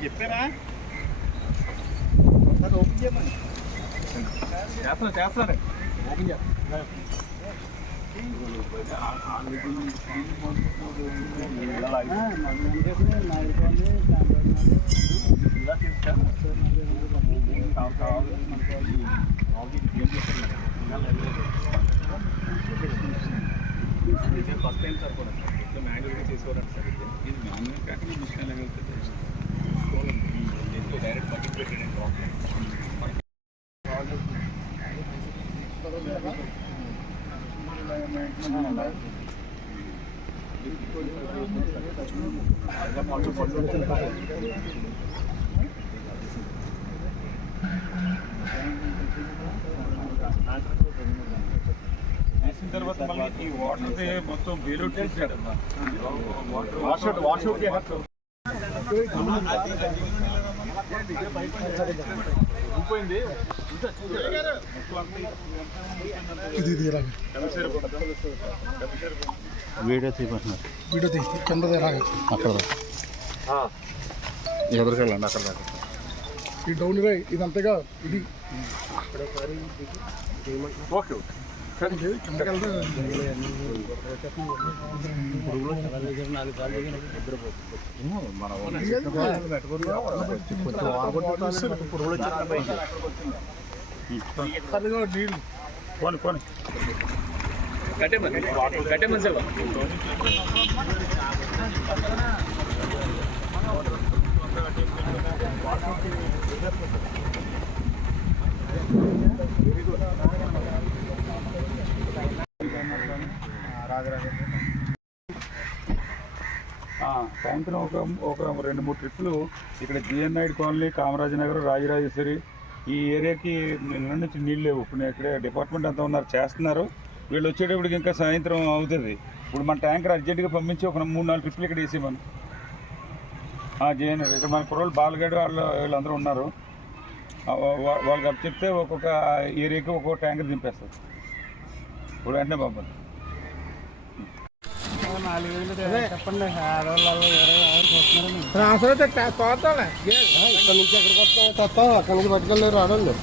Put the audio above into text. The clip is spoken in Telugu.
చెప్పారా ఒకసారి ఓపెన్ చేయమని చేస్తాను చేస్తాను ఓపెన్ చేస్తాను ఫస్ట్ టైం సార్ కూడా ఇట్లా మ్యాన్యువల్గా చేసుకోవాలంటే సార్ ఇది ఇది మ్యాన్యువల్ కాకుండా మిషన్ దీంట్లో డైరెక్ట్ బకెట్ పెట్టండి వేసిన తర్వాత మళ్ళీ ఈ వాటర్ మొత్తం బేలూట్ చేశాడు. వాషౌట్ వాషౌట్ వీడియో తీయమంటున్నారు. వీడియో తీ కింద అక్కడ ఎదురుకెళ్ళండి అక్కడ దాకా. ఈ డౌన్ రే ఇదంతగా ఇది. ఓకే సరిగా నీళ్ళు పోని పోని కట్టేమని కట్టేమని సార్ ఆ, సాయంత్రం ఒక ఒక రెండు మూడు ట్రిప్పులు ఇక్కడ జిఎన్ నాయుడు కాలనీ కామరాజనగర్ రాజరాజేశ్వరి. ఈ ఏరియాకి నిన్న నుంచి నీళ్ళు లేవు. ఇప్పుడు నేను ఇక్కడ డిపార్ట్మెంట్ అంతా ఉన్నారు చేస్తున్నారు. వీళ్ళు వచ్చేటప్పటికి ఇంకా సాయంత్రం అవుతుంది. ఇప్పుడు మన ట్యాంకర్ అర్జెంటుగా పంపించి ఒక మూడు నాలుగు ట్రిప్పులు ఇక్కడ వేసేమని జిఎన్ ఇక్కడ మన కుర్రోళ్ళు బాలగడ్ వాళ్ళు వీళ్ళందరూ ఉన్నారు. వాళ్ళకి అప్పు చెప్తే ఒక్కొక్క ఏరియాకి ఒక్కొక్క ట్యాంకర్ దింపేస్తారు. ఇప్పుడు వెంటనే పంపండి అసలు చూద్దాం ఇక్కడ నుంచి ఎక్కడికి వస్తాం అక్కడి నుంచి పట్టుకెళ్ళారు ఆడవాళ్ళు